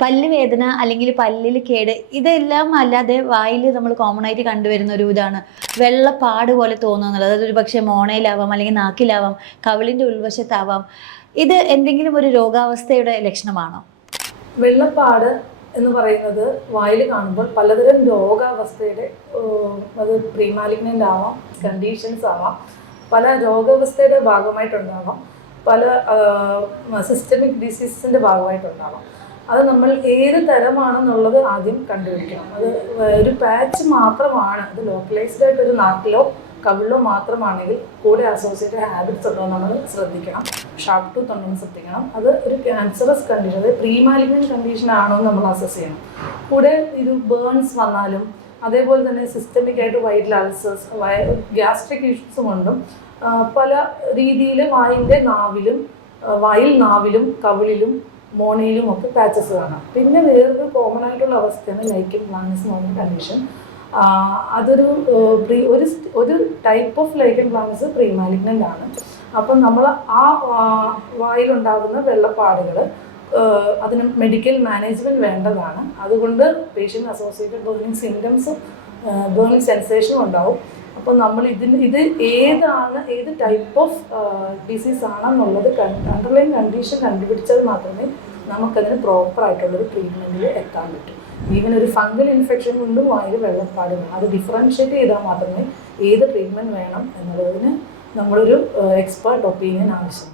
പല്ല് വേദന അല്ലെങ്കിൽ പല്ലിൽ കേട് ഇതെല്ലാം അല്ലാതെ വായിൽ നമ്മൾ കോമൺ ആയിട്ട് കണ്ടുവരുന്ന ഒരു ഇതാണ് വെള്ളപ്പാട് പോലെ തോന്നുന്നത്. അതായത് ഒരു പക്ഷേ മോണയിലാവാം, അല്ലെങ്കിൽ നാക്കിലാവാം, കവിളിൻ്റെ ഉൾവശത്താവാം. ഇത് എന്തെങ്കിലും ഒരു രോഗാവസ്ഥയുടെ ലക്ഷണമാണോ? വെള്ളപ്പാട് എന്ന് പറയുന്നത് വായിൽ കാണുമ്പോൾ പലതരം രോഗാവസ്ഥയുടെ അത് പ്രീമാലിഗ്നൻ്റ് ആവാം, കണ്ടീഷൻസ് ആവാം, പല രോഗാവസ്ഥയുടെ ഭാഗമായിട്ടുണ്ടാവാം, പല സിസ്റ്റമിക് ഡിസീസസിൻ്റെ ഭാഗമായിട്ടുണ്ടാവാം. അത് നമ്മൾ ഏത് തരമാണെന്നുള്ളത് ആദ്യം കണ്ടുപിടിക്കണം. അത് ഒരു പാച്ച് മാത്രമാണ്, അത് ലോക്കലൈസ്ഡ് ആയിട്ട് ഒരു നാക്കിലോ കവിളിലോ മാത്രമാണെങ്കിൽ കൂടെ അസോസിയേറ്റഡ് ഹാബിറ്റ്സ് ഉണ്ടോ നമ്മൾ ശ്രദ്ധിക്കണം. ഷാർപ്പ് ടൂത്ത് ഉണ്ടോ എന്ന് ശ്രദ്ധിക്കണം. അത് ഒരു ക്യാൻസറസ് കണ്ടീഷൻ, അതായത് പ്രീമാലിഗ്നൻ്റ് കണ്ടീഷൻ ആണോ എന്ന് നമ്മൾ അസസ് ചെയ്യണം. കൂടെ ഇത് ബേൺസ് വന്നാലും അതേപോലെ തന്നെ സിസ്റ്റമിക് ആയിട്ട് വൈറൽ അൾസേഴ്സ്, ഗ്യാസ്ട്രിക് ഇഷ്യൂസ് കൊണ്ടും പല രീതിയിൽ വായിൽ നാവിലും കവിളിലും മോണയിലും ഒക്കെ പാച്ചസ് കാണാം. പിന്നെ വേറൊരു കോമൺ ആയിട്ടുള്ള അവസ്ഥയാണ് ലൈക്കൻ പ്ലാനസ് എന്ന് പറഞ്ഞ കണ്ടീഷൻ. അതൊരു ഒരു ടൈപ്പ് ഓഫ് ലൈക്കൻ പ്ലാനസ് പ്രീമാലിഗ്നൻ്റ് ആണ്. അപ്പം നമ്മൾ ആ വായിലുണ്ടാകുന്ന വെള്ളപ്പാടുകൾ അതിന് മെഡിക്കൽ മാനേജ്മെൻറ്റ് വേണ്ടതാണ്. അതുകൊണ്ട് പേഷ്യൻ്റ് അസോസിയേറ്റഡ് ബേണിംഗ് സിംറ്റംസും ബേണിംഗ് സെൻസേഷനും ഉണ്ടാവും. അപ്പം നമ്മൾ ഇത് ഏത് ടൈപ്പ് ഓഫ് ഡിസീസ് ആണെന്നുള്ളത് അണ്ടർലൈൻ കണ്ടീഷൻ കണ്ടുപിടിച്ചാൽ മാത്രമേ നമുക്കതിന് പ്രോപ്പറായിട്ടുള്ളൊരു ട്രീറ്റ്മെൻറ്റിൽ എത്താൻ പറ്റൂ. ഈവൻ ഒരു ഫംഗൽ ഇൻഫെക്ഷൻ കൊണ്ടും വായിൽ വെള്ളപ്പാട് വേണം. അത് ഡിഫറൻഷ്യേറ്റ് ചെയ്താൽ മാത്രമേ ഏത് ട്രീറ്റ്മെൻറ്റ് വേണം എന്നുള്ളതിന് നമ്മളൊരു എക്സ്പേർട്ട് ഒപ്പീനിയൻ ആവശ്യമാണ്.